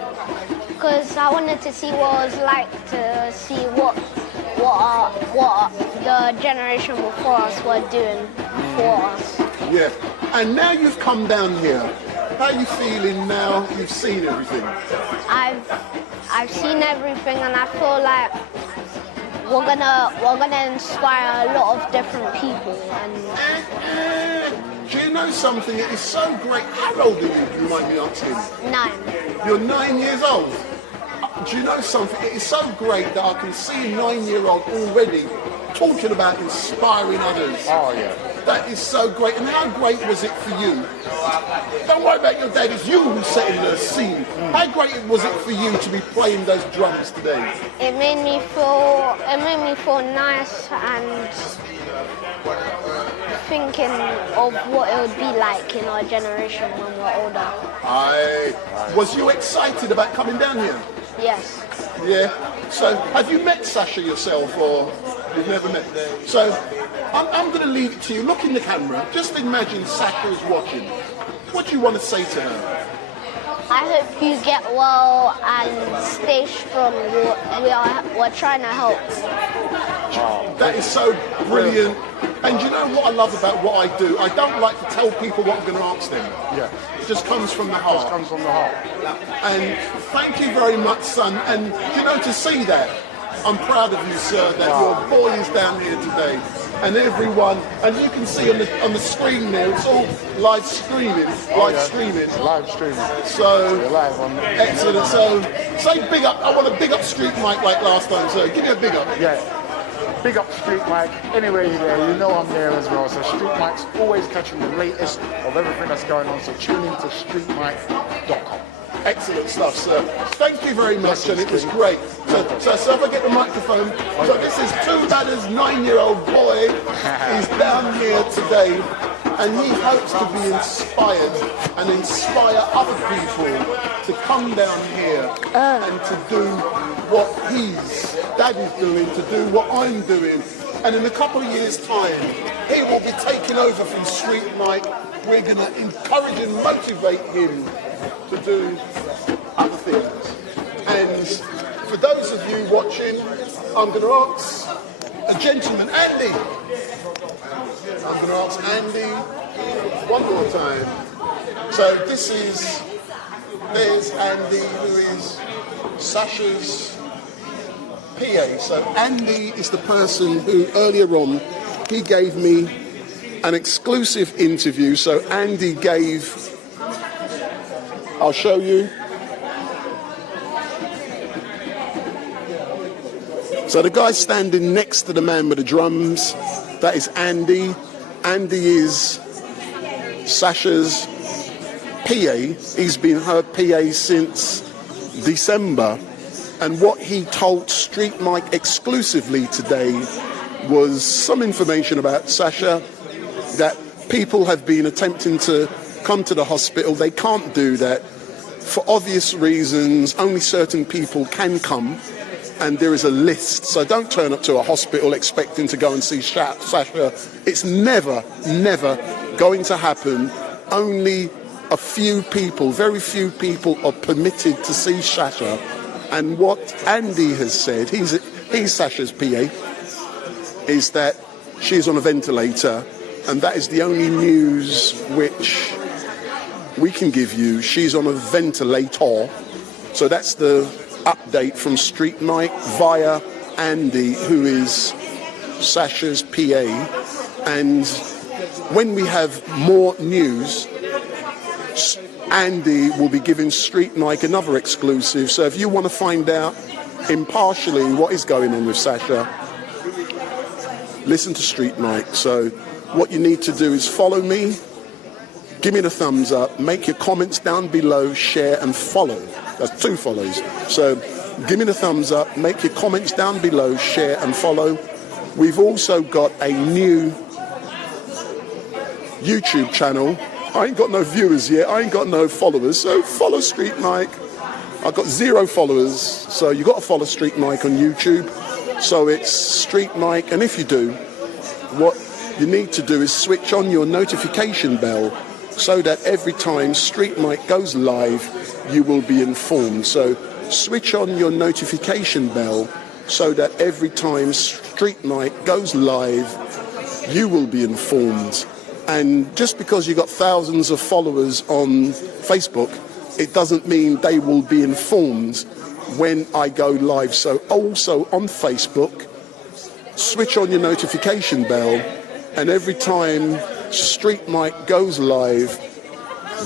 because I wanted to see what it was like to see what the generation before us were doing for us. Yeah. And now you've come down here. How are you feeling now you've seen everything? I've seen everything, and I feel like we're gonna inspire a lot of different people. And Do you know something? It is so great. How old are you, if you mind me asking? 9. You're 9 years old. Do you know something? It is so great that I can see a 9-year-old already talking about inspiring others. Oh yeah. That is so great. And how great was it for you? Don't worry about your dad, it's you who's setting the scene. How great was it for you to be playing those drums today? It made me feel nice, and thinking of what it would be like in our generation when we're older. Was you excited about coming down here? Yes. Yeah. So, have you met Sasha yourself, or you've never met? So, I'm going to leave it to you. Look in the camera. Just imagine Sasha is watching. What do you want to say to her? I hope you get well and stay strong. We're trying to help. That is so brilliant. And you know what I love about what I do? I don't like to tell people what I'm going to ask them. Yeah. It just comes from the heart. Comes from the heart. And thank you very much, son. And you know, to see that, I'm proud of you, sir, that your boy is down here today. And everyone, and you can see on the screen there, it's all live streaming. Live streaming. So, you're live on excellent. So, say big up. I want to big up StreetMic like last time, so give me a big up. Yeah. Big up StreetMic. Anywhere you're there, you know I'm there as well. So StreetMic's always catching the latest of everything that's going on. So tune in to StreetMic.com. Excellent stuff, sir. Thank you very much, and it was great. So if I get the microphone, so this is Two Dadda's 9-year-old boy. He's down here today, and he hopes to be inspired and inspire other people to come down here and to do what his dad is doing, to do what I'm doing. And in a couple of years' time, he will be taking over from StreetMic. We're going to encourage and motivate him to do other things. And for those of you watching, I'm going to ask a gentleman, Andy. I'm going to ask Andy one more time. So there's Andy, who is Sasha's PA. So Andy is the person who earlier on, he gave me an exclusive interview. So Andy gave, I'll show you. So the guy standing next to the man with the drums, that is Andy. Andy is Sasha's PA. He's been her PA since December. And what he told StreetMic exclusively today was some information about Sasha, that people have been attempting to come to the hospital. They can't do that. For obvious reasons, only certain people can come, and there is a list. So don't turn up to a hospital expecting to go and see Sasha. It's never, never going to happen. Only a few people, very few people are permitted to see Sasha. And what Andy has said, he's Sasha's PA, is that she's on a ventilator and that is the only news which we can give you. She's on a ventilator. So that's the update from StreetMic via Andy, who is Sasha's PA. And when we have more news, Andy will be giving StreetMic another exclusive. So if you want to find out impartially what is going on with Sasha, listen to StreetMic. So what you need to do is follow me, give me the thumbs up, make your comments down below, share and follow. That's 2 follows. So give me the thumbs up, make your comments down below, share and follow. We've also got a new YouTube channel. I ain't got no viewers yet, I ain't got no followers, so follow StreetMic. I've got 0 followers, so you've got to follow StreetMic on YouTube. So it's StreetMic, and if you do, what you need to do is switch on your notification bell so that every time StreetMic goes live, you will be informed. So switch on your notification bell so that every time StreetMic goes live, you will be informed. And just because you've got thousands of followers on Facebook, it doesn't mean they will be informed when I go live. So also on Facebook, switch on your notification bell, and every time StreetMic goes live,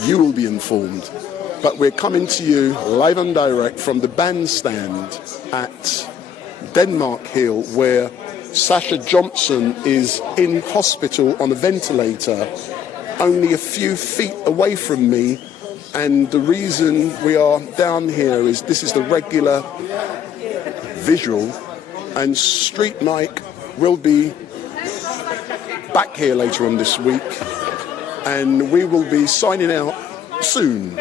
you will be informed. But we're coming to you live and direct from the bandstand at Denmark Hill, where Sasha Johnson is in hospital on a ventilator, only a few feet away from me. And the reason we are down here is this is the regular Vigil, and StreetMic will be back here later on this week, and we will be signing out soon.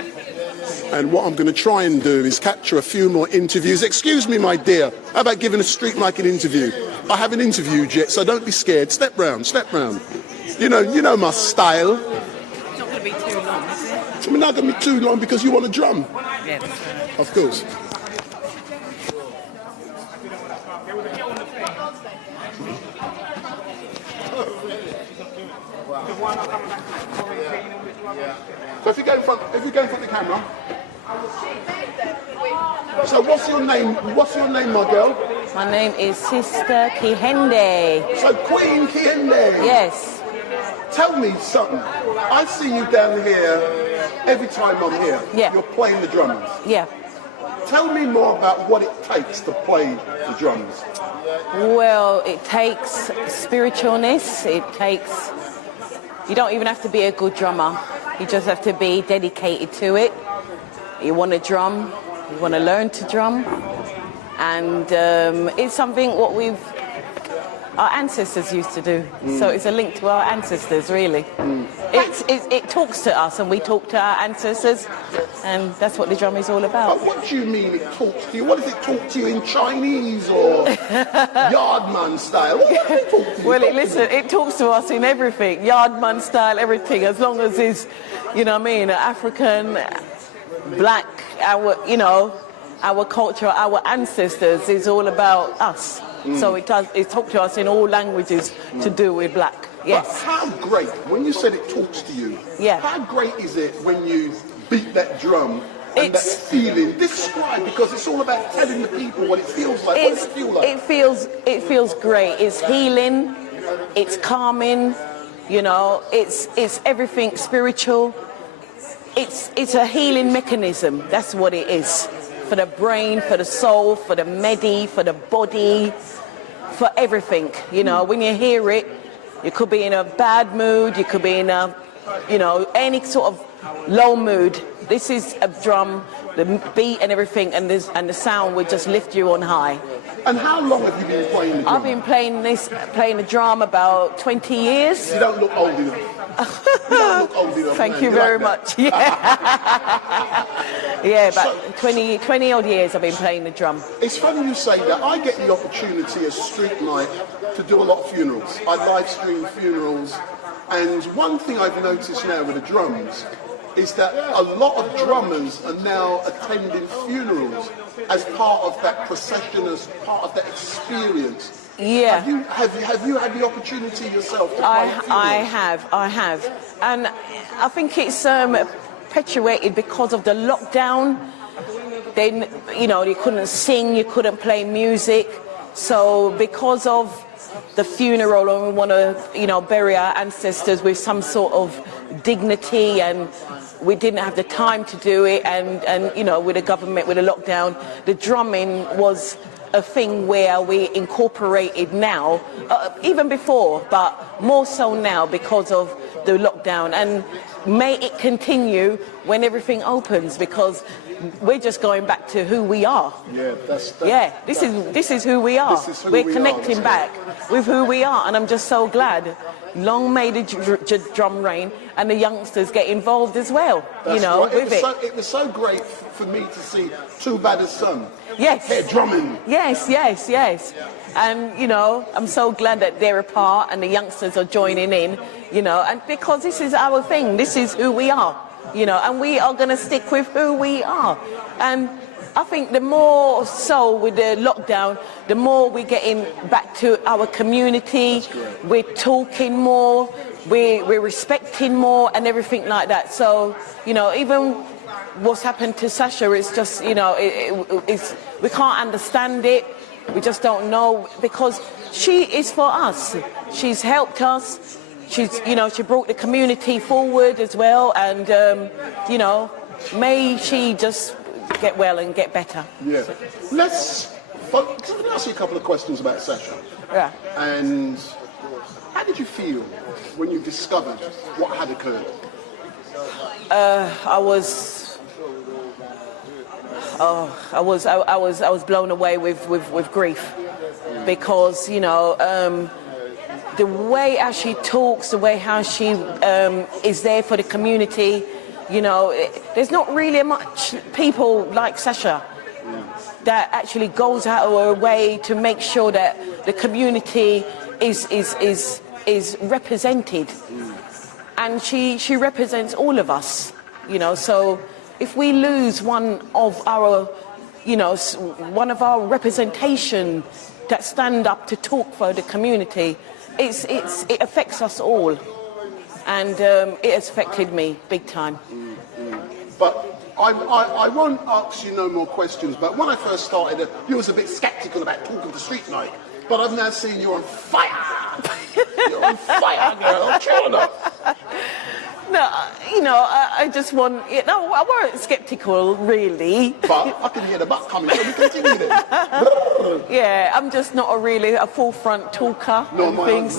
And what I'm going to try and do is capture a few more interviews. Excuse me, my dear, how about giving a StreetMic an interview? I haven't interviewed yet, so don't be scared. Step round, step round. You know my style. It's not going to be too long, is it? It's not going to be too long because you want a drum. Yeah. Of course. So if you go in front of the camera. So what's your name? What's your name, my girl? My name is Sister Kihende. So Queen Kihende. Yes. Tell me something. I see you down here every time I'm here. Yeah. You're playing the drums. Yeah. Tell me more about what it takes to play the drums. Well, it takes spiritualness. It takes... You don't even have to be a good drummer. You just have to be dedicated to it. You want to drum. You want to learn to drum. And it's something what our ancestors used to do. So it's a link to our ancestors, really. It talks to us, and we talk to our ancestors, and that's what the drum is all about. But what do you mean it talks to you? What does it talk to you in Chinese or Yardman style? What does it talk to you? Well, it talks to us in everything, Yardman style, everything, as long as it's, African, black, our culture, our ancestors is all about us. So it talks to us in all languages to do with black. Yes. But how great, when you said it talks to you, how great is it when you beat that drum and that feeling? Describe, because it's all about telling the people what it feels like. What does it feel like? It feels great. It's healing, it's calming, it's everything spiritual. It's a healing mechanism. That's what it is. For the brain, for the soul, for the medi, for the body, for everything. When you hear it, you could be in a bad mood, you could be in a, any sort of low mood. This is a drum, the beat and everything, and the sound would just lift you on high. And how long have you been playing the drum? I've been playing the drum about 20 years. You don't look old enough. You don't look old enough. Thank you very much. Yeah. Yeah, about 20 odd years I've been playing the drum. It's funny you say that. I get the opportunity as StreetMic to do a lot of funerals. I live stream funerals, and one thing I've noticed now with the drums is that a lot of drummers are now attending funerals as part of that procession, as part of that experience. Yeah. Have you had the opportunity yourself to play funerals? I have. And I think it's perpetuated because of the lockdown. Then, you know, you couldn't sing, you couldn't play music. So because of the funeral, and we want to, you know, bury our ancestors with some sort of dignity, and we didn't have the time to do it. And you know, with the government, with the lockdown, the drumming was a thing where we incorporated now, even before, but more so now because of the lockdown. And may it continue when everything opens, because we're just going back to who we are. Yeah, this is who we are. We're connecting back with who we are, and I'm just so glad. Long may the drum reign, and the youngsters get involved as well. That's you know, right. with it. It was so great for me to see Too Bad as Son. Yes. They're drumming. Yes. And, you know, I'm so glad that they're a part and the youngsters are joining in, you know, and because this is our thing, this is who we are, you know, and we are going to stick with who we are. And I think the more so with the lockdown, the more we're getting back to our community, we're talking more, we're respecting more and everything like that. So, you know, even what's happened to Sasha, it's just, you know, it's, we can't understand it. We just don't know, because she is for us. She's helped us. She's, you know, she brought the community forward as well. And, you know, may she just get well and get better. Yeah. Let me ask you a couple of questions about Sasha. Yeah. And how did you feel when you discovered what had occurred? I was blown away with grief, because, you know, the way how she talks, the way how she is there for the community, you know, there's not really much people like Sasha that actually goes out of her way to make sure that the community is represented, and she represents all of us, you know. So if we lose one of our, you know, one of our representation that stand up to talk for the community, it affects us all, and it has affected me big time. But I won't ask you no more questions, but when I first started, you was a bit sceptical about talking to StreetMic, but I've now seen you're on fire. You're on fire, girl. Chill up. No, you know, I just want, you know, I weren't sceptical, really. But I can hear the butt coming, so we continue then. Yeah, I'm just not a forefront talker. Mine. Can you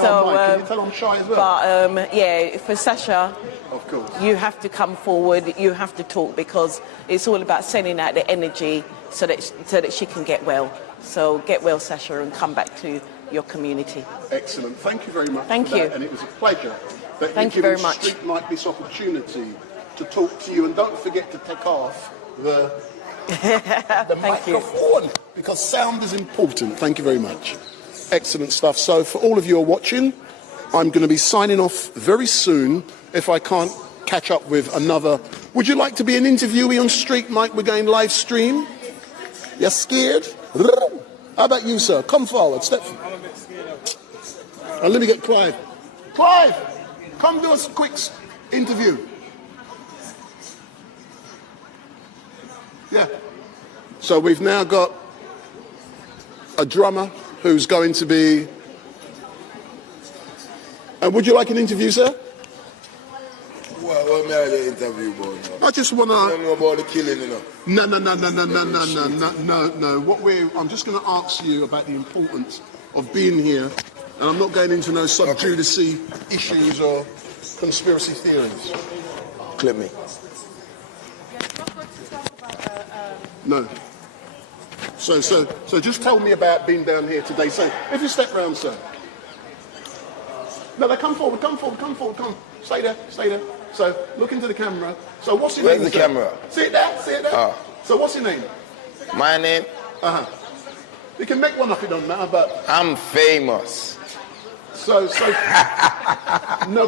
tell I'm shy as well? But, yeah, for Sasha, of course, you have to come forward, you have to talk, because it's all about sending out the energy so that she can get well. So get well, Sasha, and come back to your community. Excellent. Thank you very much. Thank for you. that. And it was a pleasure that Thank you very much. StreetMic this opportunity to talk to you, and don't forget to take off the microphone, because sound is important. Thank you very much. Excellent stuff. So for all of you who are watching, I'm going to be signing off very soon if I can't catch up with another. Would you like to be an interviewee on StreetMic? We're going live stream. You're scared? How about you, sir? Come forward. Step. And let me get Clive. Clive, come do us a quick interview. Yeah. So we've now got a drummer who's going to be... And would you like an interview, sir? Well, may I the interview about? I just want to... I don't know about the killing, you know. No. I'm just going to ask you about the importance of being here, and I'm not going into no sub judice issues or conspiracy theories. Clip me. No. So just tell me about being down here today. So if you step round, sir. No, come forward. Stay there. So look into the camera. So what's your name? Where's the camera? See it there. Ah. So what's your name? My name? You can make one up, it don't matter, but... I'm famous. So... No,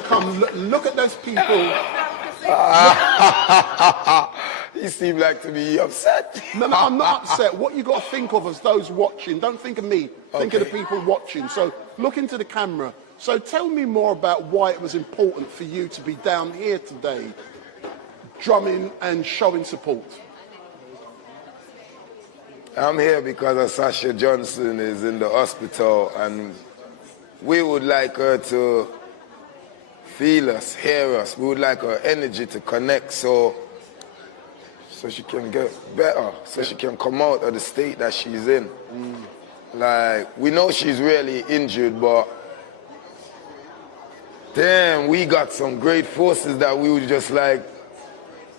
come, look at those people. You seem like to be upset. No, I'm not upset. What you got to think of as those watching, don't think of me, think of the people watching. So look into the camera. So tell me more about why it was important for you to be down here today, drumming and showing support. I'm here because Sasha Johnson is in the hospital, and we would like her to feel us, hear us. We would like her energy to connect so she can get better, so she can come out of the state that she's in. Like, we know she's really injured, but damn, we got some great forces that we would just like,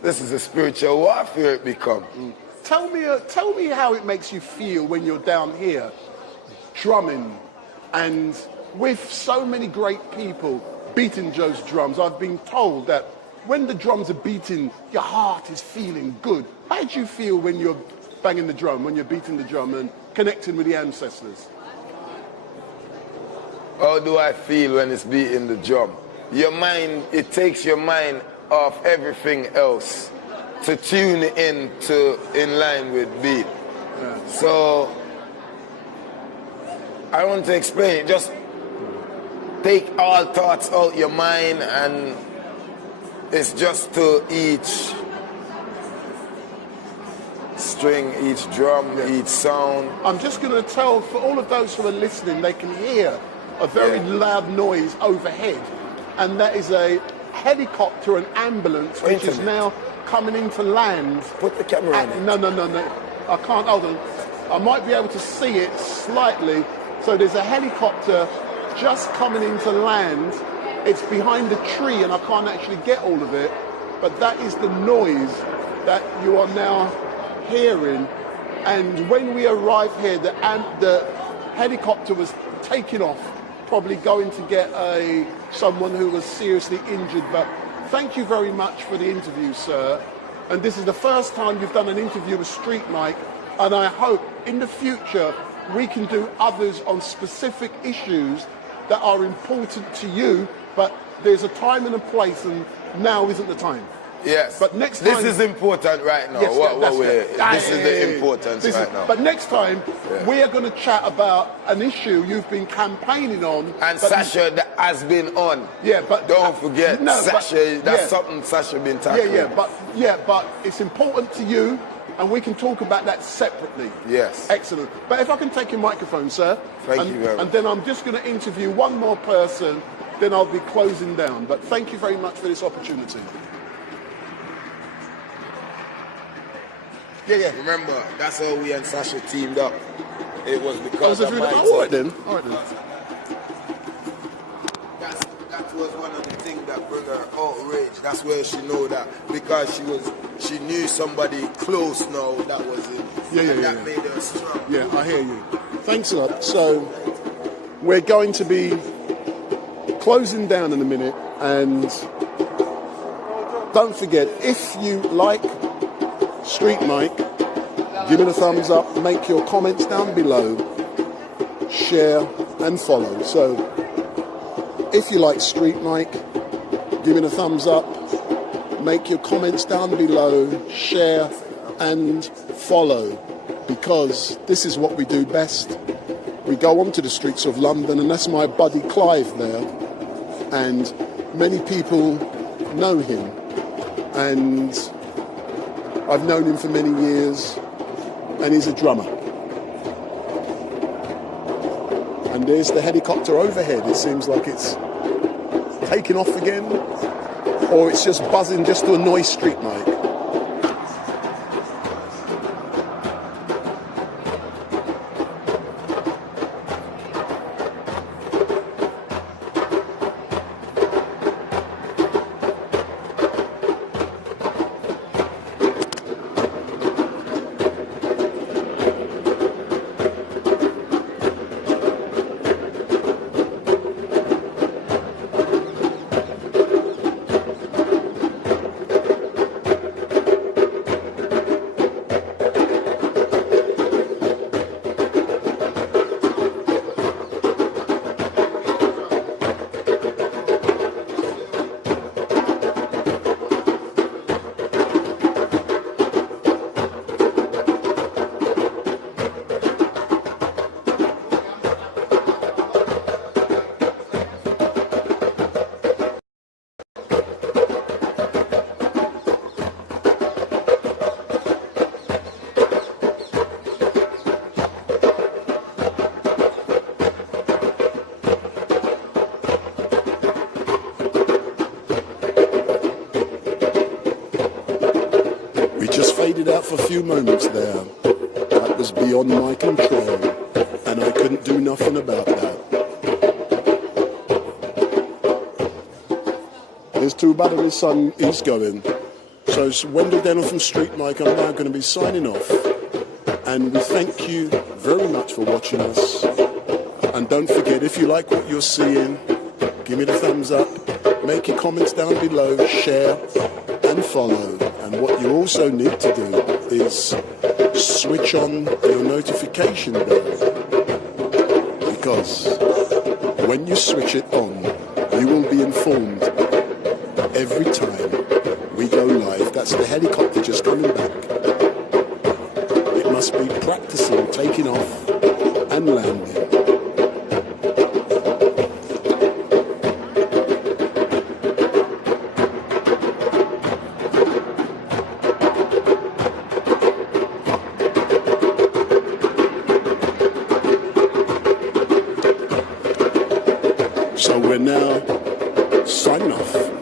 this is a spiritual warfare it become. Tell me how it makes you feel when you're down here drumming and with so many great people beating Joe's drums. I've been told that when the drums are beating, your heart is feeling good. How do you feel when you're banging the drum, when you're beating the drum and connecting with the ancestors? How do I feel when it's beating the drum? Your mind, it takes your mind off everything else to tune in line with beat. Yeah. So I want to explain it. Just take all thoughts out your mind, and it's just to each string, each drum, each sound. I'm just going to tell for all of those who are listening, they can hear a very loud noise overhead, and that is a helicopter, an ambulance, which is now coming into land. Put the camera in it. No. I can't, hold on. I might be able to see it slightly. So there's a helicopter just coming into land. It's behind a tree and I can't actually get all of it. But that is the noise that you are now hearing. And when we arrived here, the helicopter was taking off, probably going to get someone who was seriously injured. But thank you very much for the interview, sir. And this is the first time you've done an interview with StreetMic, and I hope in the future we can do others on specific issues that are important to you, but there's a time and a place, and now isn't the time. Yes. But next time, this is important right now. Yes, this is the importance right now. But next time, we are going to chat about an issue you've been campaigning on. And Sasha has been on. Yeah, but don't forget, Sasha. That's something Sasha been tackling. But it's important to you, and we can talk about that separately. Yes. Excellent. But if I can take your microphone, sir. Thank you very much. And then I'm just going to interview one more person. Then I'll be closing down. But thank you very much for this opportunity. Yeah. Remember, that's how we and Sasha teamed up. It was because of my All right then. That was one of the things that brought her outrage. That's where she know that, because she knew somebody close now that was it. That made her strong. Yeah, I hear you. Thanks a lot. So we're going to be closing down in a minute, and don't forget, if you like StreetMic, give it a thumbs up, make your comments down below, share and follow. So if you like StreetMic, give it a thumbs up, make your comments down below, share and follow, because this is what we do best. We go onto the streets of London, and that's my buddy Clive there, and many people know him, and I've known him for many years, and he's a drummer. And there's the helicopter overhead. It seems like it's taking off again, or it's just buzzing just to annoy StreetMic. few moments there that was beyond my control, and I couldn't do nothing about that. There's too bad of his son, he's going. So it's Wendell Dennell from StreetMic. I'm now going to be signing off. And we thank you very much for watching us. And don't forget, if you like what you're seeing, give me the thumbs up, make your comments down below, share and follow. And what you also need to do is switch on your notification bell, because when you switch it on, you will be informed every time we go live. That's the helicopter just coming back. It must be practicing taking off and landing. So we're now signing off.